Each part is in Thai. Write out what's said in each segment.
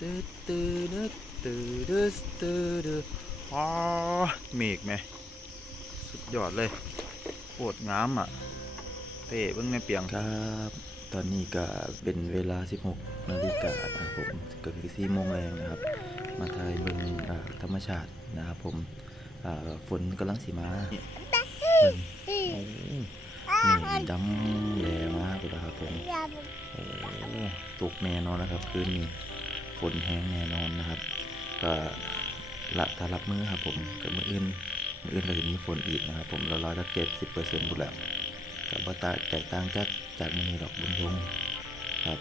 ตื้อตื้อตื้อตื้อตื้อตื้อตื้ออ๋อเมฆไหมสุดยอดเลยโคตรงามอะเต้เบิ่งในเปียงครับ ตอนนี้ก็เป็นเวลา 16นาฬิกานะครับผมก็คือ4โมงแรงนะครับ มาถ่ายเบิ่งธรรมชาตินะครับผมฝนกำลังสิมาเบิ่งโอ้เมฆดำแลมากเลยครับผมโอ้ตกแน่นอนนะครับ คืนนี้ ฝนแห้งแน่นอนนะครับ ก็ละถ้ารับมือครับผมกับมืออื่นมืออื่นก็จะมีฝนอีกนะครับ ผมเราร้อยละเจ็ดสิบเปอร์เซ็นต์หมดแล้วกับว่าแตกต่างจากจากมือดอกบุญยงครับ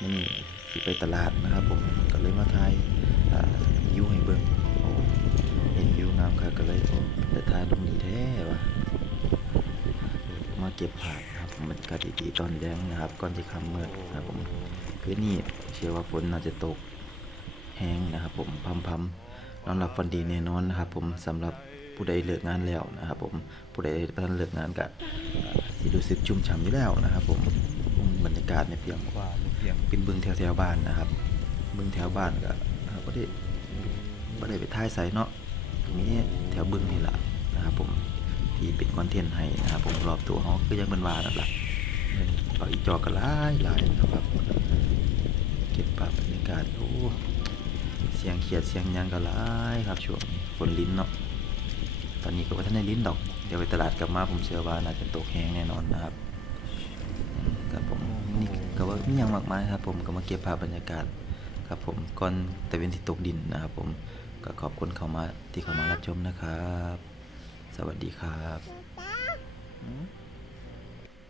มื่อนี้สิไปตลาดนะครับ ผมก็เลยมาทายอายิ้วให้เบิ่งโอ้เห็นยิ้วงามค่ะก็เลยแต่ทายลงนี้แท้วะมาเก็บผักครับบรรยากาศดีๆตอนแดงนะครับ ก่อนที่ค่ำมืดนะครับผม คืนนี้เชื่อว่าฝนน่าจะตกแห้งนะครับ ผมพัมพัมๆนอนหลับฝันดีแน่นอนนะครับ ผมสำหรับผู้ใดเลิกงานแล้วนะครับ ผมผู้ใดเพิ่งเลิกงานก็สิรู้สึกชุ่มฉ่ำอยู่แล้วนะครับ ผมบรรยากาศในเพียงว่าเพียงเป็นบึงแถวๆบ้านนะครับ บึงแถวบ้านก็เอ่อบ่ได้บ่ได้ไปท่ายใส่เนาะตรงนี้แถวบึงนี่แหละนะครับ ผมที่เป็นคอนเทนต์ให้นะครับ ผมรอบตัวเขาก็ยังเป็นวานั่นแหละปาอีจอกก็หลายหลายนะครับ ภาพบรรยากาศโอ้เสียงเขียดเสียงยังก็หลายครับช่วงฝนลิ้นเนาะตอนนี้ก็ว่าท่านในลิ้นดอก เดี๋ยวไปตลาดกลับมาผมเชื่อว่าน่าจะตกแห้งแน่นอนนะครับครับผมนี่ก็ว่ามีอย่างมากมายครับ ผมก็มาเก็บภาพบรรยากาศครับผมก่อนแต่เวนที่ตกดินนะครับ ผมก็ขอบคุณเข้ามาที่เข้ามารับชมนะครับ สวัสดีครับ